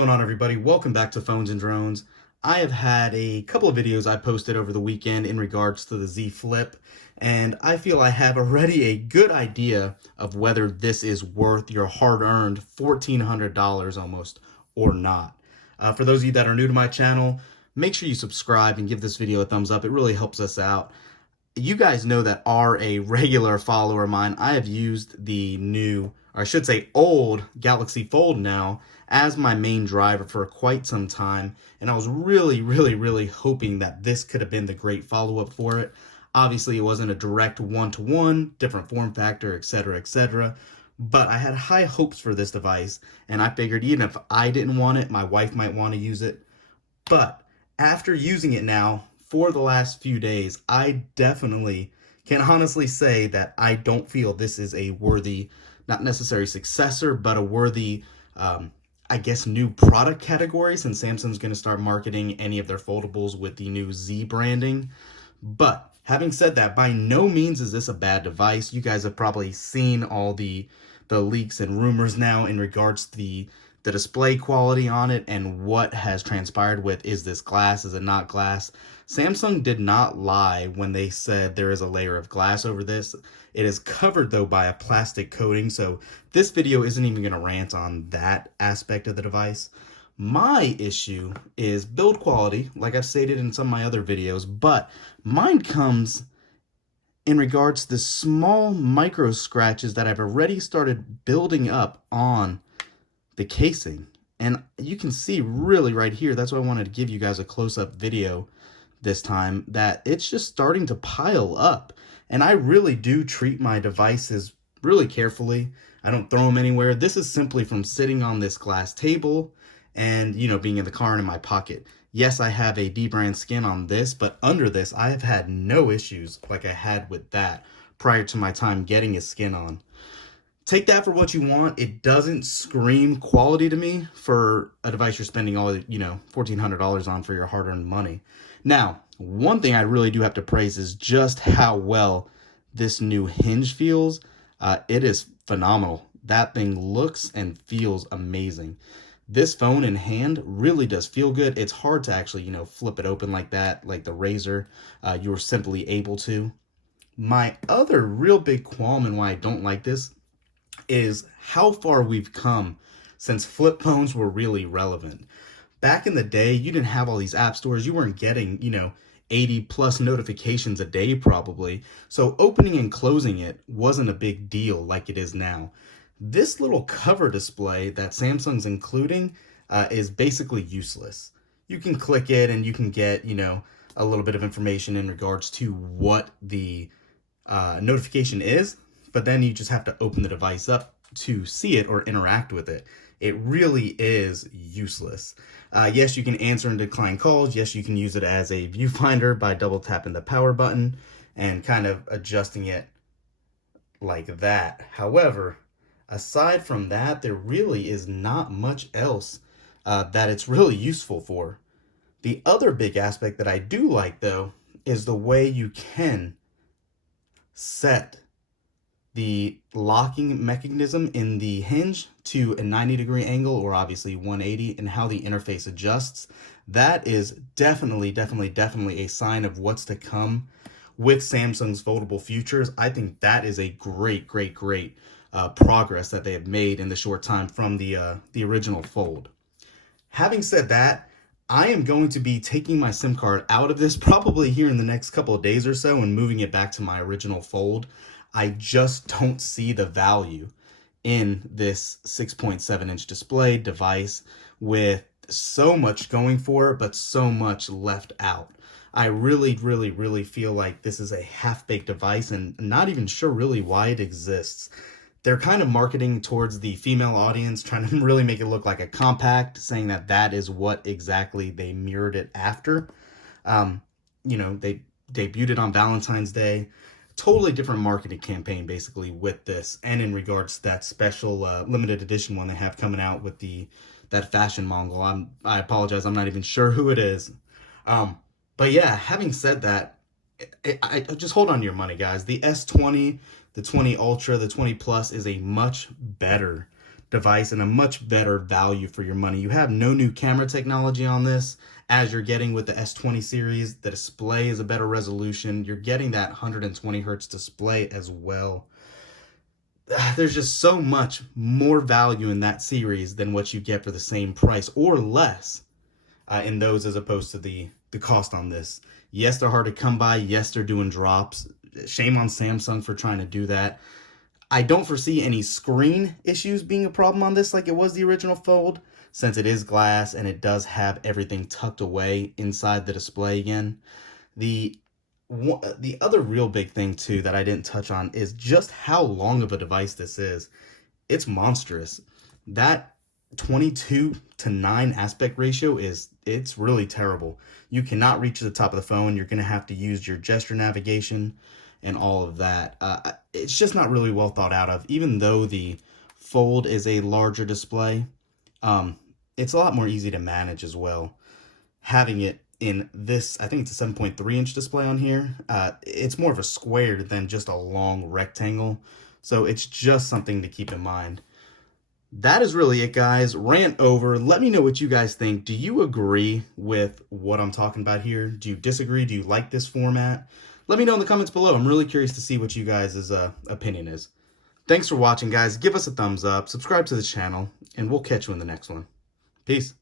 going on, everybody? Welcome back to Phones and Drones. I have had a couple of videos I posted over the weekend in regards to the Z Flip, and I feel I have already a good idea of whether this is worth your hard-earned $1,400 almost or not. For those of you that are new to my channel, make sure you subscribe and give this video a thumbs up. It really helps us out. You guys know that are a regular follower of mine. I have used the new, or I should say old, Galaxy Fold now as my main driver for quite some time, and I was really hoping that this could have been the great follow-up for it. Obviously, it wasn't a direct one-to-one, different form factor, etc., but I had high hopes for this device, and I figured even if I didn't want it, my wife might want to use it. But after using it now for the last few days, I definitely can honestly say that I don't feel this is a worthy, not necessarily successor, but a worthy, I guess, new product category, since Samsung's going to start marketing any of their foldables with the new Z branding. But having said that, by no means is this a bad device. You guys have probably seen all the leaks and rumors now in regards to the display quality on it and what has transpired with, is this glass, is it not glass? Samsung did not lie when they said there is a layer of glass over this. It is covered though by a plastic coating, so this video isn't even going to rant on that aspect of the device. My issue is build quality, like I've stated in some of my other videos, but mine comes in regards to the small micro scratches that I've already started building up on the casing. And you can see really right here, that's why I wanted to give you guys a close-up video this time, that it's just starting to pile up. And I really do treat my devices really carefully. I don't throw them anywhere. This is simply from sitting on this glass table and, you know, being in the car and in my pocket. Yes, I have a dbrand skin on this, but under this, I have had no issues like I had with that prior to my time getting a skin on. Take that for what you want. It doesn't scream quality to me for a device you're spending all, $1,400 on for your hard-earned money. Now, one thing I really do have to praise is just how well this new hinge feels. It is phenomenal. That thing looks and feels amazing. This phone in hand really does feel good. It's hard to actually, flip it open like that, like the Razr. You were simply able to. My other real big qualm and why I don't like this is how far we've come since flip phones were really relevant. Back in the day, you didn't have all these app stores. You weren't getting, 80 plus notifications a day probably. So opening and closing it wasn't a big deal like it is now. This little cover display that Samsung's including is basically useless. You can click it and you can get, a little bit of information in regards to what the notification is, but then you just have to open the device up to see it or interact with it. It really is useless. Yes, you can answer and decline calls. Yes, you can use it as a viewfinder by double tapping the power button and kind of adjusting it like that. However, aside from that, there really is not much else that it's really useful for. The other big aspect that I do like, though, is the way you can set the locking mechanism in the hinge to a 90-degree angle, or obviously 180, and how the interface adjusts. That is definitely a sign of what's to come with Samsung's foldable futures. I think that is a great progress that they have made in the short time from the original Fold. Having said that, I am going to be taking my SIM card out of this probably here in the next couple of days or so and moving it back to my original Fold. I just don't see the value in this 6.7-inch display device with so much going for it, but so much left out. I really feel like this is a half-baked device and not even sure really why it exists. They're kind of marketing towards the female audience, trying to really make it look like a compact, saying that that is what exactly they mirrored it after. They debuted it on Valentine's Day. Totally different marketing campaign basically with this, and in regards to that special limited edition one they have coming out with that fashion Mongol. I apologize, I'm not even sure who it is. But yeah, having said that, I just hold on to your money, guys. The S20, the 20 Ultra, the 20 Plus is a much better device and a much better value for your money. You have no new camera technology on this, as you're getting with the S20 series. The display is a better resolution. You're getting that 120 hertz display as well. There's just so much more value in that series than what you get for the same price or less in those, as opposed to the cost on this. Yes, they're hard to come by. Yes, they're doing drops. Shame on Samsung for trying to do that. I don't foresee any screen issues being a problem on this like it was the original Fold, since it is glass and it does have everything tucked away inside the display again. The other real big thing too that I didn't touch on is just how long of a device this is. It's monstrous. That 22:9 aspect ratio it's really terrible. You cannot reach the top of the phone. You're going to have to use your gesture navigation and all of that. It's just not really well thought out of. Even though the Fold is a larger display, it's a lot more easy to manage as well. Having it in this, I think it's a 7.3 inch display on here. It's more of a square than just a long rectangle. So it's just something to keep in mind. That is really it, guys. Rant over. Let me know what you guys think. Do you agree with what I'm talking about here? Do you disagree? Do you like this format? Let me know in the comments below. I'm really curious to see what you guys' opinion is. Thanks for watching, guys. Give us a thumbs up, subscribe to the channel, and we'll catch you in the next one. Peace.